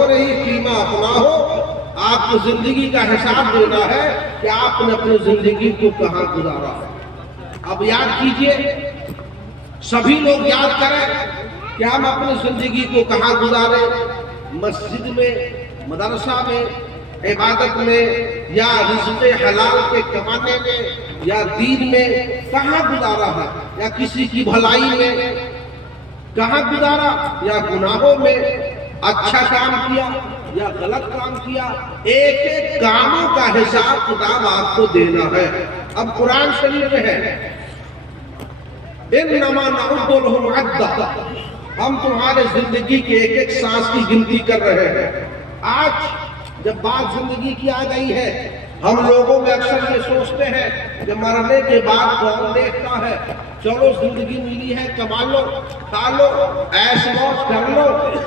عمره فيما أفناه، آپ کو زندگی کا حساب دینا ہے کہ آپ نے اپنی زندگی کو کہاں گزارا ہے۔ اب یاد کیجئے، سبھی لوگ یاد کریں کہ ہم اپنی زندگی کو کہاں گزارے، مسجد میں، مدرسہ میں، عبادت میں، یا رزق حلال کے کمانے میں، یا دین میں کہاں گزارا ہے، یا کسی کی بھلائی میں کہاں گزارا، یا گناہوں میں اچھا کام کیا یا غلط کام کیا۔ ایک ایک کاموں کا حساب کتاب آپ کو دینا ہے۔ اب قرآن شریف میں ہے انما نعد لهم عدا، ہم تمہارے زندگی کے ایک ایک سانس کی گنتی کر رہے ہیں۔ آج جب بات زندگی کی آ گئی ہے، ہم لوگوں میں اکثر یہ سوچتے ہیں کہ مرنے کے بعد کون دیکھتا ہے، چلو زندگی ملی ہے، کما لو، کھا لو، عیش موج کر لو،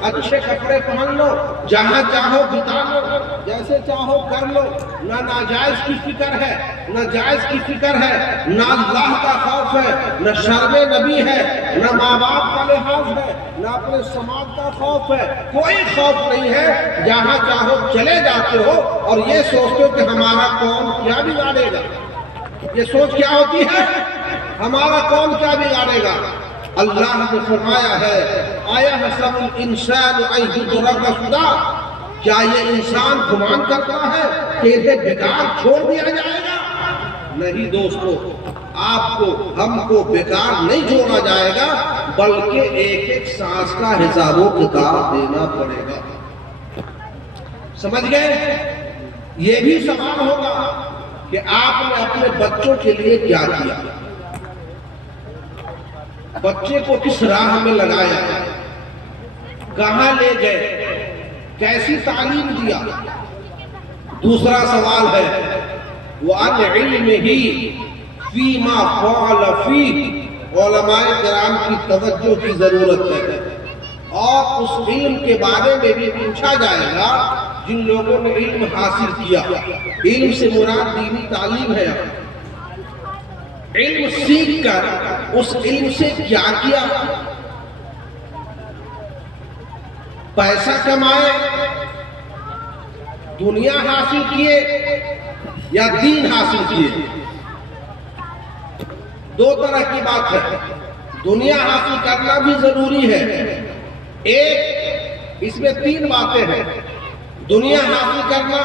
اچھے کپڑے پہن لو، جہاں چاہو بتا لو، جیسے چاہو کر لو، نہ ناجائز کی فکر ہے، نہ جائز کی فکر ہے، نہ اللہ کا خوف ہے، نہ شرم نبی ہے، نہ ماں باپ کا لحاظ ہے، نہ اپنے سماج کا خوف ہے، کوئی خوف نہیں ہے، جہاں چاہو چلے جاتے ہو اور یہ سوچتے ہو کہ ہمارا کون کیا بگاڑے گا۔ یہ سوچ کیا ہوتی ہے؟ ہمارا کون کیا بگاڑے گا۔ اللہ نے فرمایا ہے اَيَحْسَبُ الْإِنسَانُ أَن يُتْرَكَ سُدًى، کیا یہ انسان گمان کرتا ہے کہ اسے بیکار چھوڑ دیا جائے گا؟ نہیں دوستو، آپ کو، ہم کو بیکار نہیں چھوڑا جائے گا، بلکہ ایک ایک سانس کا حساب و کتاب دینا پڑے گا۔ سمجھ گئے؟ یہ بھی سوال ہوگا کہ آپ نے اپنے بچوں کے لیے کیا کیا، بچے کو کس راہ میں لگایا، کہاں لے گئے، کیسی تعلیم دیا۔ دوسرا سوال ہے وَعَنْ عِلْمِهِ فِيمَا فَعَلَ فِيهِ، علماء کرام کی توجہ کی ضرورت ہے، اور اس علم کے بارے میں بھی پوچھا جائے گا جن لوگوں نے علم حاصل کیا۔ علم سے مراد دینی تعلیم ہے۔ علم سیکھ کر اس علم سے کیا کیا، پیسہ کمائے، دنیا حاصل کیے یا دین حاصل کیے۔ دو طرح کی بات ہے، دنیا حاصل کرنا بھی ضروری ہے۔ ایک، اس میں تین باتیں ہیں۔ دنیا حاصل کرنا،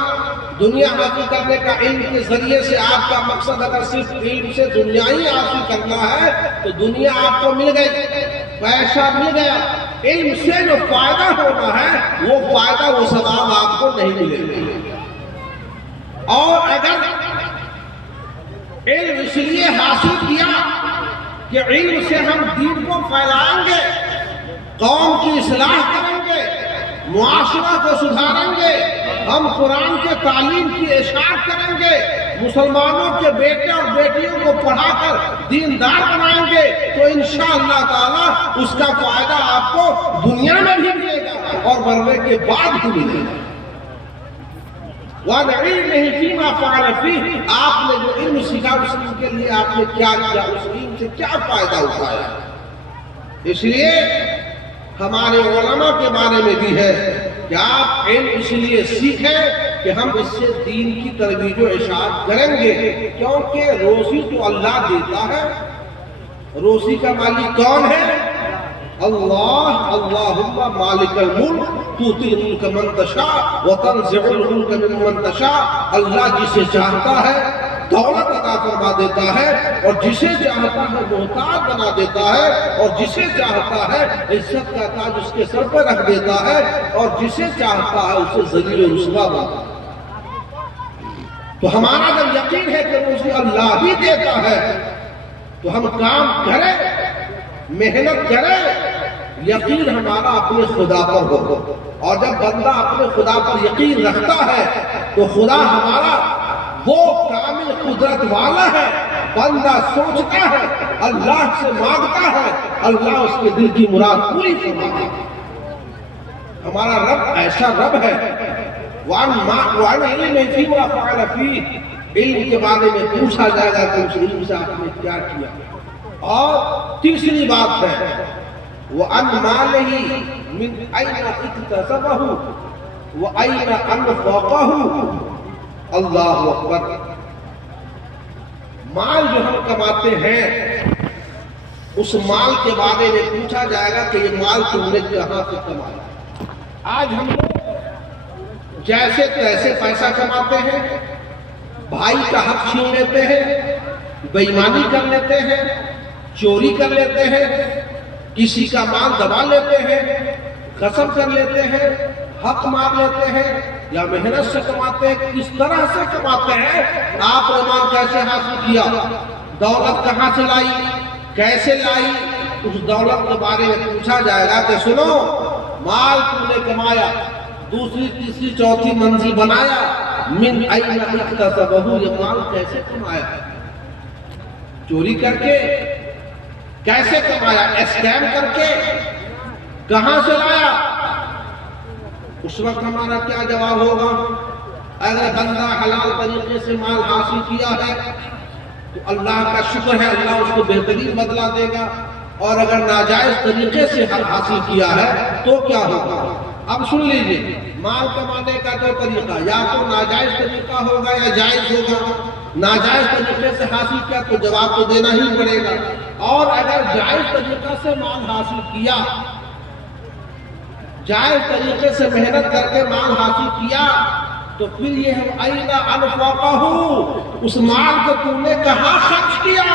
دنیا حاصل کرنے کا علم کے ذریعے سے آپ کا مقصد اگر صرف علم سے دنیا ہی حاصل کرنا ہے تو دنیا آپ کو مل گئی، پیسہ مل گیا، علم سے جو فائدہ ہونا ہے وہ فائدہ، وہ ثواب آپ کو نہیں ملے گا۔ اور اگر علم اس لیے حاصل کیا کہ علم سے ہم دین کو پھیلائیں گے، قوم کی اصلاح کریں گے، معاشرہ کو سدھاریں گے، ہم قرآن کے تعلیم کی اشاعت کریں گے، مسلمانوں کے بیٹے اور بیٹیوں کو پڑھا کر دیندار بنائیں گے، تو انشاءاللہ تعالی اس کا فائدہ آپ کو دنیا میں بھی ملے گا اور مرنے کے بعد بھی ملے گا۔ وَعَنْ عِلْمِهِ فِيمَا فَعَلَ فِيهِ، آپ نے جو علم سیکھا اس علم کے لیے آپ نے کیا کیا، اس علم سے کیا فائدہ اٹھایا۔ اس لیے ہمارے علماء کے بارے میں بھی ہے کہ آپ علم اس لیے سیکھیں کہ ہم اس سے دین کی ترویج و اشاعت کریں گے، کیونکہ روزی تو اللہ دیتا ہے۔ روزی کا مالک کون ہے؟ اللہ۔ اللہم مالک الملک تؤتی الملک من تشاء وتنزع الملک ممن تشاء، اللہ جسے چاہتا ہے دولت عطا فرما دیتا ہے اور جسے چاہتا ہے محتاج بنا دیتا ہے، اور جسے چاہتا ہے عزت کا تاج اس کے سر پر رکھ دیتا ہے، اور جسے چاہتا ہے اسے ذلیل و رسوا بنا۔ تو ہمارا جب یقین ہے کہ روزی اللہ ہی دیتا ہے تو ہم کام کریں، محنت کریں، یقین ہمارا اپنے خدا پر ہو۔ اور جب بندہ اپنے خدا پر یقین رکھتا ہے تو خدا ہمارا وہ کامل قدرت والا ہے۔ بندہ سوچتا ہے، اللہ سے مانگتا ہے، اللہ اس کے دل کی مراد پوری فرماتا ہے۔ ہمارا رب ایسا رب ہے۔ وَعَنْ عِلْمِهِ فِيمَا فَعَلَ فِيهِ، علم کے بارے میں پوچھا جائے گا کہ اس علم سے آپ نے کیا کیا۔ اور تیسری بات ہے وَعَنْ مَالِهِ مِنْ أَيْنَ اكْتَسَبَهُ، وَأَيْنَ أَنْفَقَهُ اللہ اکبر۔ مال جو ہم کماتے ہیں اس مال کے بارے میں پوچھا جائے گا کہ یہ مال تم نے کہاں سے کمایا۔ آج ہم لوگ جیسے تیسے پیسہ کماتے ہیں، بھائی کا حق چھین لیتے ہیں، بے ایمانی کر لیتے ہیں، چوری کر لیتے ہیں، کسی کا مال دبا لیتے ہیں، غصب کر لیتے ہیں، حق مار لیتے ہیں، یا محنت سے کماتے ہیں۔ کس طرح سے کماتے ہیں؟ آپ نے مال کیسے حاصل کیا، دولت کہاں سے لائی، کیسے لائی، اس دولت کے بارے میں پوچھا جائے گا کہ سنو، مال تم نے کمایا، دوسری تیسری چوتھی منزل بنایا، من این اکتسبہ، یہ مال کیسے کمایا، چوری کر کے، کیسے کمایا، اسکیم کر کے، کہاں سے لایا؟ اس وقت ہمارا کیا جواب ہوگا؟ اگر بندہ حلال طریقے سے مال حاصل کیا ہے تو اللہ کا شکر ہے، اللہ اس کو بہترین بدلہ دے گا، اور اگر ناجائز طریقے سے حاصل کیا ہے تو کیا ہوگا؟ اب سن لیجئے، مال کمانے کا دو طریقہ، یا تو ناجائز طریقہ ہوگا یا جائز ہوگا۔ ناجائز طریقے سے حاصل کیا تو جواب تو دینا ہی پڑے گا، اور اگر جائز طریقہ سے مال حاصل کیا، جائز طریقے سے محنت کر کے مال حاصل کیا، تو پھر یہ ہم اَيْنَ أَنْفَقَهُ، اس مال کو تم نے کہاں خرچ کیا؟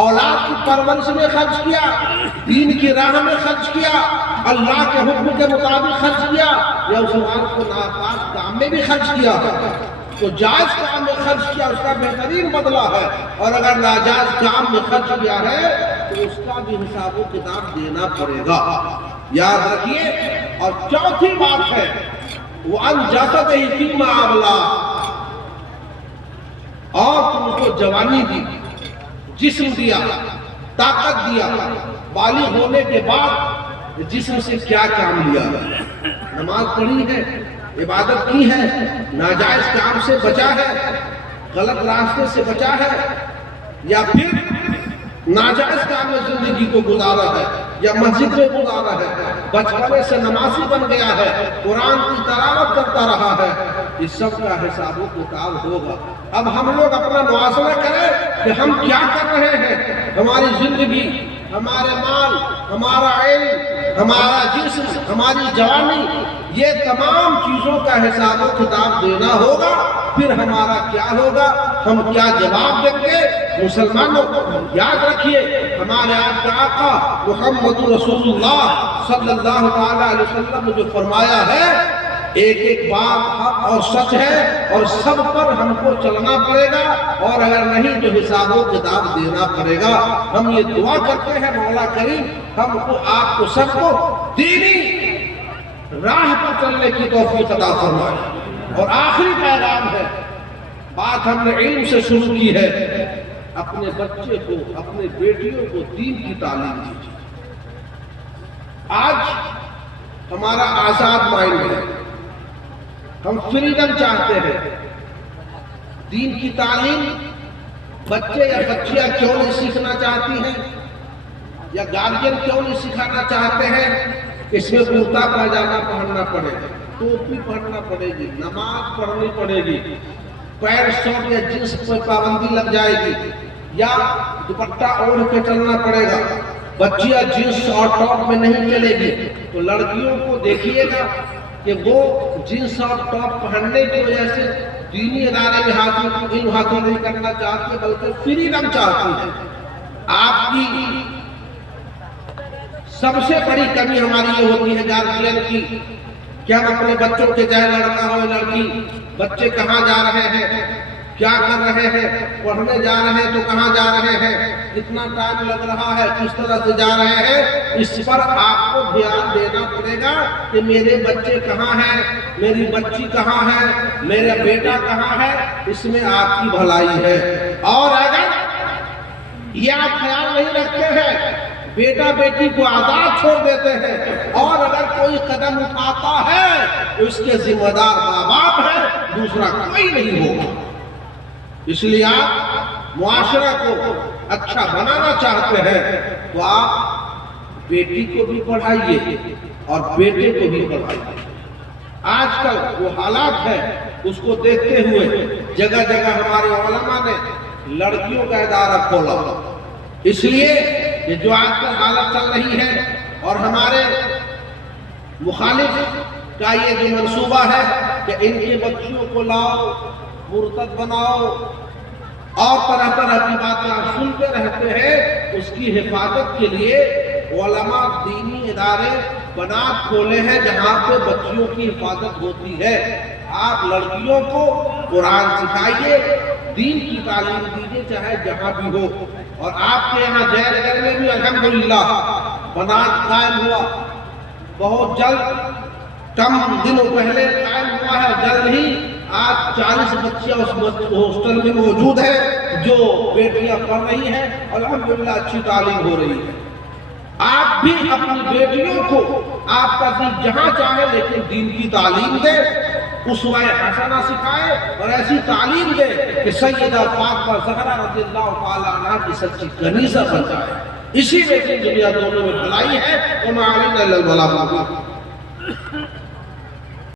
اولاد کی پرورش میں خرچ کیا، دین کی راہ میں خرچ کیا، اللہ کے حکم کے مطابق خرچ کیا، یا اس مال کو ناپاک کام میں بھی خرچ کیا؟ تو جائز کام میں خرچ کیا اس کا بہترین بدلہ ہے، اور اگر ناجائز کام میں خرچ کیا ہے تو اس کا بھی حساب و کتاب دینا پڑے گا، یاد رکھیے۔ اور چوتھی بات ہے وَأَنْ جَسَدِهِ فِيمَا أَبْلَاهُ، اور تم کو جوانی دی، جسم دیا، طاقت دیا، بالغ ہونے کے بعد جسم سے کیا کام لیا؟ نماز پڑھی ہے، عبادت کی ہے، ناجائز کام سے بچا ہے، غلط راستے سے بچا ہے، یا پھر ناجائز کام میں زندگی کو گزارا ہے، یا مسجد میں گزارا ہے، بچپنے سے نمازی بن گیا ہے، قرآن کی تلاوت کرتا رہا ہے، اس سب کا حساب و کتاب ہوگا۔ اب ہم لوگ اپنا محاسبہ کریں کہ ہم کیا کر رہے ہیں، ہماری زندگی، ہمارے مال، ہمارا علم، ہمارا جسم، ہماری جوانی، یہ تمام چیزوں کا حساب و کتاب دینا ہوگا، پھر ہمارا کیا ہوگا، ہم کیا جواب دیں گے؟ مسلمانوں یاد رکھیے، ہمارے آپ کا آقا محمد رسول اللہ صلی اللہ علیہ وسلم نے جو فرمایا ہے، ایک ایک بات حق اور سچ ہے، اور سب پر ہم کو چلنا پڑے گا، اور اگر نہیں تو حساب و کتاب دینا پڑے گا۔ ہم یہ دعا کرتے ہیں مولا کریم ہم کو، آپ کو، سب کو دینی راہ پر چلنے کی توفیق عطا فرمائے۔ اور آخری پیغام ہے، بات ہم نے علم سے شروع کی ہے، اپنے بچے کو، اپنے بیٹیوں کو دین کی تعلیم دیجیے۔ آج ہمارا آزاد مائنڈ ہے، ہم فریڈم چاہتے ہیں، دین کی تعلیم بچے یا بچیاں کیوں نہیں سیکھنا چاہتی ہیں، یا گارجین کیوں نہیں سکھانا چاہتے ہیں؟ اس میں کرتا پاجامہ پہننا پڑے گا، ٹوپی پہننا پڑے گی، نماز پڑھنی پڑے گی، پینٹ شرٹ یا جینس پر پابندی لگ جائے گی، یا دوپٹہ اوڑھ کے چلنا پڑے گا۔ بچیاں جینس اور ٹاپ میں نہیں چلے گی، تو لڑکیوں کو دیکھیے گا کہ وہ جینس اور ٹاپ پہننے کی وجہ سے دینی ادارے میں حاصل نہیں کرنا چاہتی، بلکہ فریڈم چاہتی ہے۔ آپ کی سب سے بڑی کمی ہماری یہ ہوتی ہے گارجین کی، کہ ہم اپنے بچوں کے، چاہے لڑکا ہو لڑکی، بچے کہاں جا رہے ہیں، کیا کر رہے ہیں، پڑھنے جا رہے ہیں تو کہاں جا رہے ہیں، کتنا ٹائم لگ رہا ہے، کس طرح سے جا رہے ہیں، اس پر آپ کو دھیان دینا پڑے گا کہ میرے بچے کہاں ہیں، میری بچی کہاں ہے، میرا بیٹا کہاں ہے، اس میں آپ کی بھلائی ہے۔ اور اگر یہ آپ خیال نہیں رکھتے ہیں، بیٹا بیٹی کو آزاد چھوڑ دیتے ہیں، اور اگر کوئی قدم اٹھاتا ہے تو اس کے ذمہ دار ماں باپ ہے، دوسرا کوئی نہیں ہوگا۔ اس لیے آپ معاشرہ کو اچھا بنانا چاہتے ہیں تو آپ بیٹی کو بھی پڑھائیے اور بیٹے کو بھی پڑھائیے۔ آج کل وہ حالات ہے اس کو دیکھتے ہوئے جگہ جگہ ہمارے علماء نے لڑکیوں کا ادارہ کھولا، اس لیے کہ جو آج کل حالت چل رہی ہے اور ہمارے مخالف کا یہ جو منصوبہ ہے کہ ان کے بچیوں کو لاؤ، مرتد بناؤ اور طرح طرح کی باتیں آپ سنتے رہتے ہیں، اس کی حفاظت کے لیے علماء دینی ادارے بنا کھولے ہیں جہاں پہ بچیوں کی حفاظت ہوتی ہے۔ آپ لڑکیوں کو قرآن سکھائیے، دین کی تعلیم دیجیے چاہے جہاں بھی ہو۔ اور آپ کے یہاں جے نگر میں بھی الحمدللہ بنات قائم ہوا، بہت جلد، کم دنوں پہلے قائم ہوا ہے، جلد ہی آج 40 بچیاں اس ہاسٹل میں موجود ہیں جو بیٹیاں پڑھ رہی ہیں، الحمدللہ اچھی تعلیم ہو رہی ہے۔ آپ بھی اپنی بیٹیوں کو آپ کا دین جہاں چاہے لیکن دین کی تعلیم دے، اسوہ حسنہ سکھائے اور ایسی تعلیم دے کہ سیدہ فاطمہ زہرا رضی اللہ تعالیٰ عنہ کی سچی کنیزہ بن جائے۔ اسی میں دنیا دونوں میں بھلائی ہے، وما علینا الا البلاغ۔